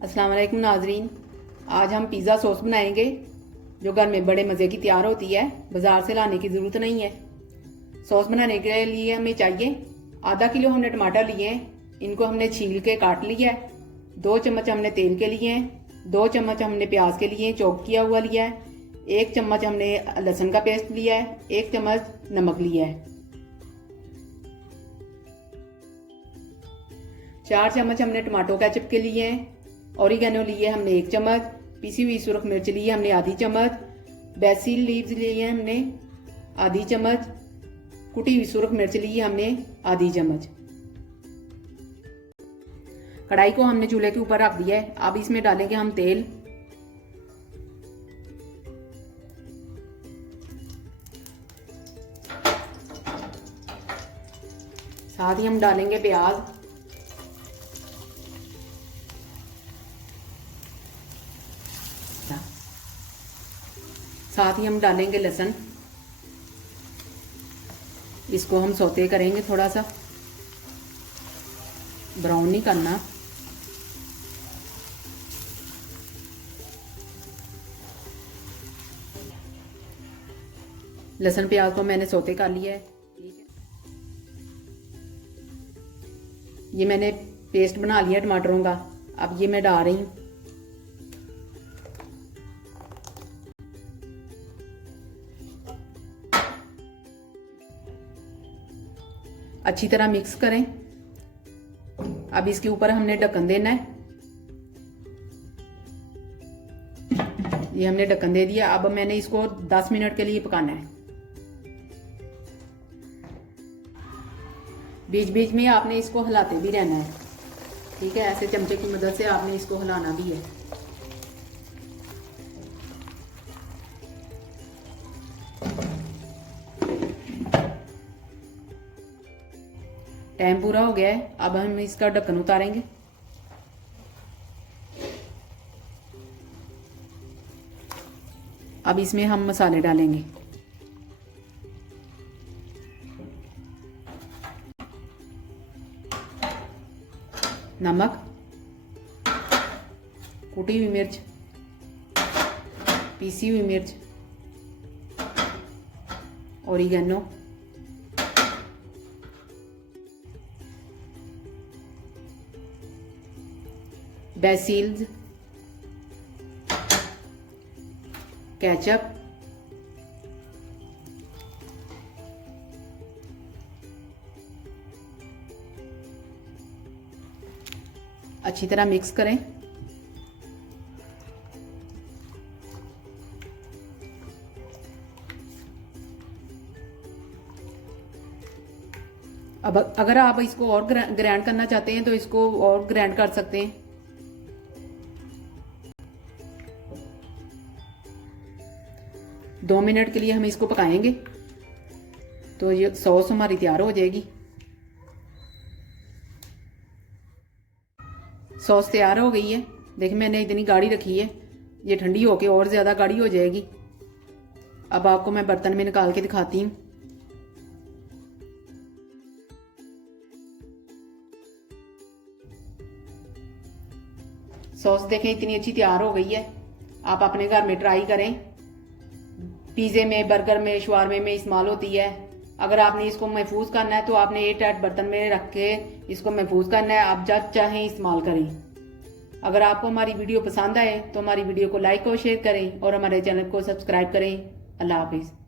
अस्सलाम वालेकुम नाजरीन। आज हम पिज़्ज़ा सॉस बनाएंगे जो घर में बड़े मज़े की तैयार होती है, बाज़ार से लाने की ज़रूरत नहीं है। सॉस बनाने के लिए हमें चाहिए आधा किलो हमने टमाटर लिए हैं, इनको हमने छील के काट लिया है। 2 चम्मच हमने तेल के लिए हैं, 2 चम्मच हमने प्याज के लिए चॉप किया हुआ लिया है, 1 चम्मच हमने लहसुन का पेस्ट लिया है, 1 चम्मच नमक लिया है, 4 चम्मच हमने टमाटो केचप के लिए हैं, ऑरिगेनो लिए हमने 1 चम्मच, पीसी हुई सुरख मिर्च ली है हमने आधी चम्मच, बेसिल लीव्स लिए हैं हमने आधी चम्मच, कुटी हुई सुरख मिर्च ली है हमने आधी चम्मच। कढ़ाई को हमने चूल्हे के ऊपर रख दिया है। अब इसमें डालेंगे हम तेल। साथ ही हम डालेंगे प्याज, साथ ही हम डालेंगे लहसुन। इसको हम सौते करेंगे, थोड़ा सा ब्राउन नहीं करना। लहसुन प्याज को मैंने सौते कर लिया है। ये मैंने पेस्ट बना लिया टमाटरों का। अब ये मैं डाल रही हूँ। अच्छी तरह मिक्स करें। अब इसके ऊपर हमने ढक्कन देना है। ये हमने ढक्कन दे दिया। अब मैंने इसको 10 मिनट के लिए पकाना है। बीच बीच में आपने इसको हिलाते भी रहना है, ठीक है। ऐसे चमचे की मदद से आपने इसको हिलाना भी है। टाइम पूरा हो गया है। अब हम इसका ढक्कन उतारेंगे। अब इसमें हम मसाले डालेंगे। नमक, कुटी हुई मिर्च, पीसी हुई मिर्च, ऑरिगेनो, बेसिल्स, केचप, अच्छी तरह मिक्स करें। अब अगर आप इसको और ग्राइंड करना चाहते हैं तो इसको और ग्राइंड कर सकते हैं। दो मिनट के लिए हम इसको पकाएंगे तो ये सॉस हमारी तैयार हो जाएगी। सॉस तैयार हो गई है। देखिए मैंने इतनी गाढ़ी रखी है, ये ठंडी होके और ज़्यादा गाढ़ी हो जाएगी। अब आपको मैं बर्तन में निकाल के दिखाती हूँ। सॉस देखें इतनी अच्छी तैयार हो गई है। आप अपने घर में ट्राई करें। पिज़्ज़े में, बर्गर में, शवारमे में इस्तेमाल होती है। अगर आपने इसको महफूज करना है तो आपने एयर टाइट बर्तन में रख के इसको महफूज करना है। आप जब चाहें इस्तेमाल करें। अगर आपको हमारी वीडियो पसंद आए तो हमारी वीडियो को लाइक और शेयर करें और हमारे चैनल को सब्सक्राइब करें। अल्लाह हाफिज़।